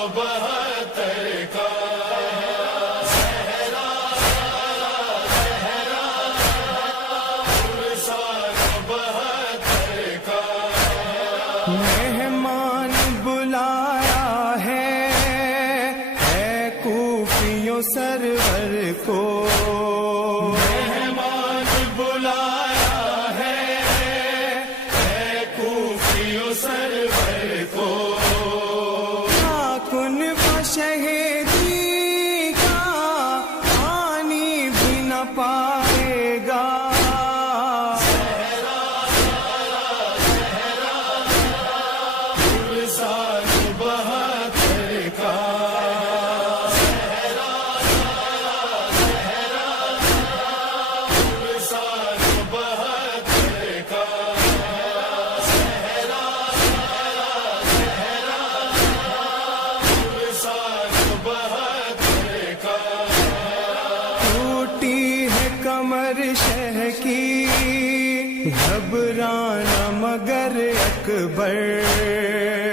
72 کا مہمان بلایا ہے کوفیوں سرور کو، مہمان بلایا ہے کوفیوں سرور کو، کن شہیدی کا پانی بھی نہ پائے گا، کمر شہ کی گھبرانا مگر اکبر،